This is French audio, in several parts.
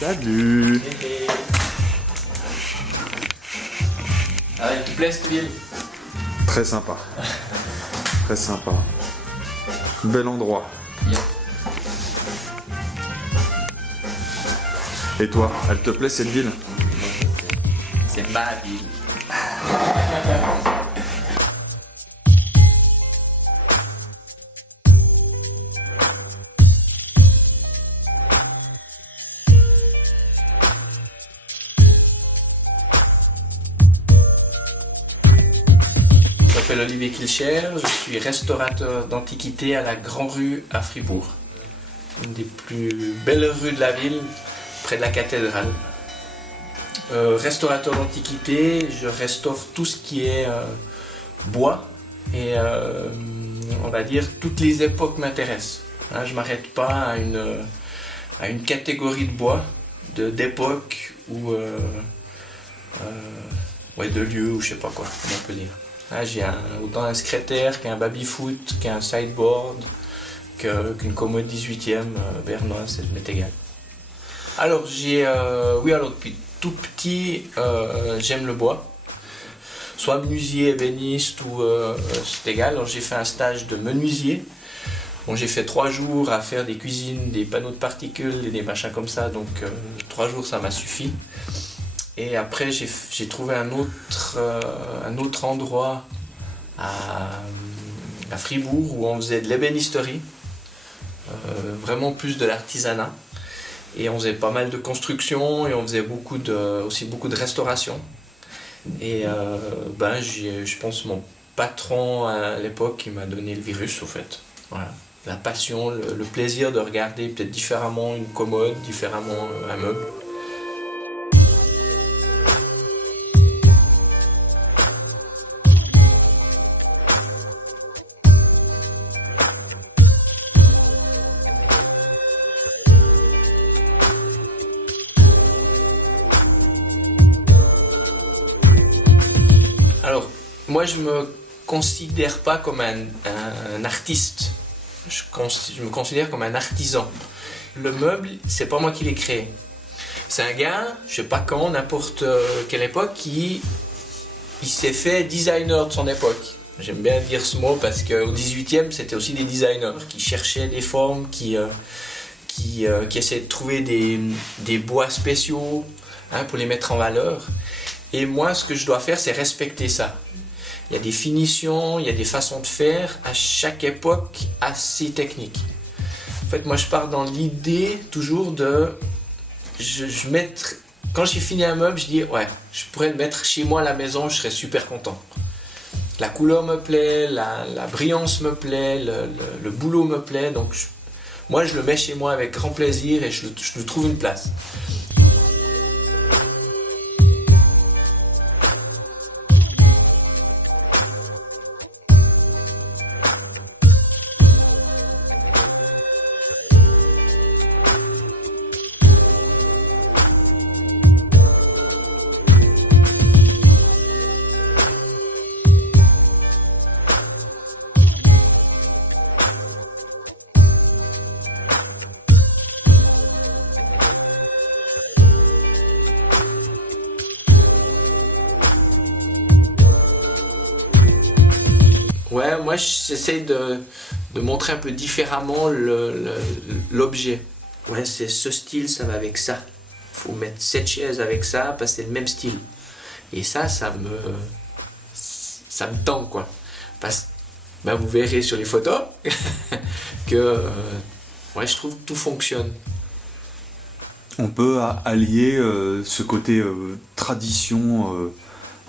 Salut. Ah, il te plaît cette ville? Très sympa. Très sympa. Bel endroit. Yeah. Et toi, elle te plaît cette ville? C'est ma ville. Je m'appelle Olivier Kilcher, je suis restaurateur d'antiquités à la Grand Rue à Fribourg. Une des plus belles rues de la ville, près de la cathédrale. Restaurateur d'antiquités, je restaure tout ce qui est bois et on va dire toutes les époques m'intéressent. Hein, je ne m'arrête pas à une catégorie de bois, d'époque ou de lieu ou je sais pas quoi, comment on peut dire. Hein, j'ai autant un secrétaire qu'un baby-foot, qu'un sideboard, qu'une commode 18e bernoise, ça m'est égal. Alors depuis tout petit, j'aime le bois. Soit menuisier, ébéniste ou c'est égal. Alors j'ai fait un stage de menuisier. Bon, j'ai fait 3 jours à faire des cuisines, des panneaux de particules et des machins comme ça. Donc 3 jours ça m'a suffi. Et après j'ai trouvé un autre endroit à Fribourg où on faisait de l'ébénisterie. Vraiment plus de l'artisanat. Et on faisait pas mal de construction et on faisait aussi beaucoup de restauration. Et je pense mon patron à l'époque qui m'a donné le virus au fait. Voilà. La passion, le plaisir de regarder peut-être différemment une commode, différemment un meuble. Alors, moi je me considère pas comme un artiste, je me considère comme un artisan. Le meuble, c'est pas moi qui l'ai créé. C'est un gars, je sais pas quand, n'importe quelle époque, qui il s'est fait designer de son époque. J'aime bien dire ce mot parce qu'au 18e, c'était aussi des designers qui cherchaient des formes, qui essayaient de trouver des bois spéciaux pour les mettre en valeur. Et moi, ce que je dois faire, c'est respecter ça. Il y a des finitions, il y a des façons de faire, à chaque époque, assez techniques. En fait, moi, je pars dans l'idée toujours de... Quand j'ai fini un meuble, je dis, ouais, je pourrais le mettre chez moi à la maison, je serais super content. La couleur me plaît, la brillance me plaît, le boulot me plaît, donc moi, je le mets chez moi avec grand plaisir et je lui trouve une place. Ouais, moi j'essaie de montrer un peu différemment l'objet. Ouais, c'est ce style, ça va avec ça. Faut mettre cette chaise avec ça, parce que c'est le même style. Et ça me tente quoi. Parce que vous verrez sur les photos que je trouve que tout fonctionne. On peut allier ce côté tradition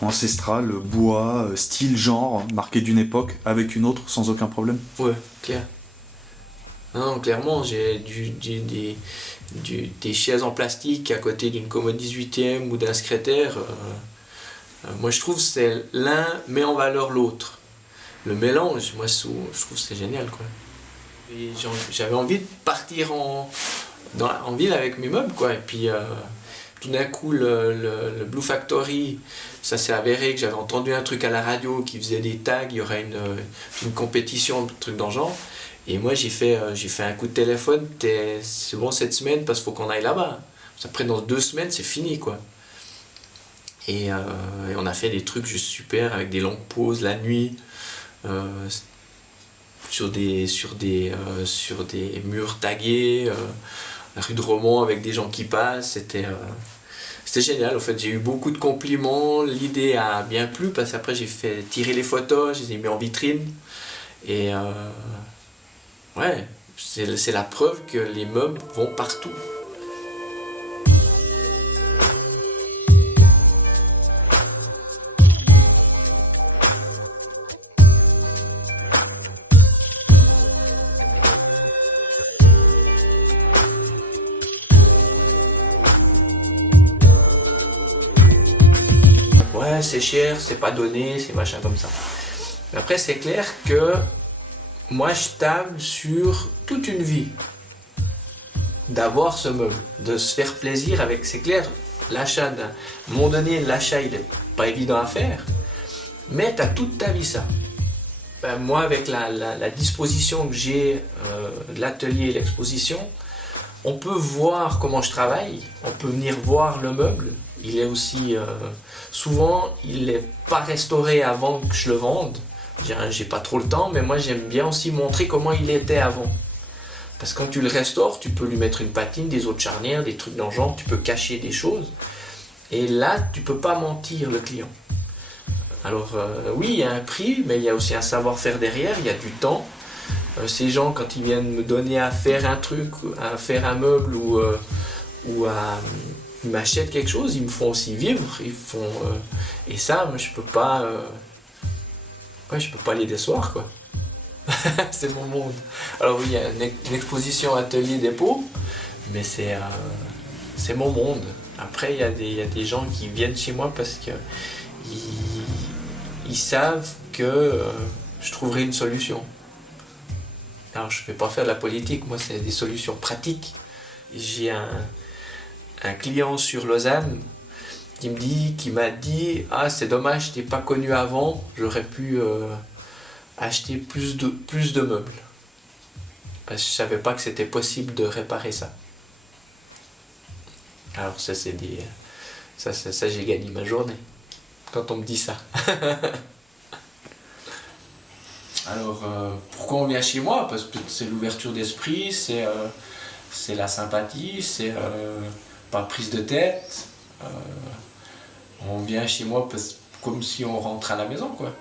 ancestrale, bois, style, genre, marqué d'une époque avec une autre sans aucun problème. Ouais, clair. Non, clairement, j'ai des chaises en plastique à côté d'une commode 18e ou d'un secrétaire. Moi, je trouve que c'est l'un met en valeur l'autre. Le mélange, moi, je trouve que c'est génial, quoi. Et j'avais envie de partir en ville avec mes meubles, quoi. Et puis, tout d'un coup, le Blue Factory, ça s'est avéré que j'avais entendu un truc à la radio qui faisait des tags, il y aurait une compétition, un truc dans le genre. Et moi, j'ai fait un coup de téléphone, c'est bon cette semaine parce qu'il faut qu'on aille là-bas. Après, dans 2 semaines, c'est fini, quoi. Et on a fait des trucs juste super avec des longues pauses la nuit, sur des murs tagués, la rue de Romans avec des gens qui passent. C'était génial. En fait, j'ai eu beaucoup de compliments. L'idée a bien plu parce qu'après, j'ai fait tirer les photos, je les ai mis en vitrine. Et ouais, c'est la preuve que les meubles vont partout. Ouais, c'est cher, c'est pas donné, c'est machin comme ça. Mais après, c'est clair que moi, je table sur toute une vie d'avoir ce meuble, de se faire plaisir avec. C'est clair, l'achat d'un. À un moment donné, l'achat, il est pas évident à faire, mais tu as toute ta vie ça. Ben, moi, avec la disposition que j'ai de l'atelier et l'exposition, on peut voir comment je travaille, on peut venir voir le meuble. Il est aussi, souvent, il n'est pas restauré avant que je le vende. J'ai pas trop le temps, mais moi j'aime bien aussi montrer comment il était avant. Parce que quand tu le restaures, tu peux lui mettre une patine, des autres charnières, des trucs dans le genre, tu peux cacher des choses. Et là, tu peux pas mentir le client. Alors oui, il y a un prix, mais il y a aussi un savoir-faire derrière, il y a du temps. Ces gens, quand ils viennent me donner à faire un truc, à faire un meuble ou ils m'achètent quelque chose, ils me font aussi vivre. Et ça, moi, je peux pas les décevoir, quoi. C'est mon monde. Alors oui, il y a une exposition atelier dépôt, mais c'est mon monde. Après, il y a des gens qui viennent chez moi parce que ils savent que je trouverai une solution. Alors, je ne vais pas faire de la politique, moi, c'est des solutions pratiques. J'ai un client sur Lausanne qui m'a dit « Ah, c'est dommage, je t'ai pas connu avant, j'aurais pu acheter plus de meubles. » Parce que je savais pas que c'était possible de réparer ça. Alors ça, ça j'ai gagné ma journée, quand on me dit ça. Alors, pourquoi on vient chez moi? Parce que c'est l'ouverture d'esprit, c'est la sympathie, c'est pas prise de tête. On vient chez moi comme si on rentre à la maison, quoi.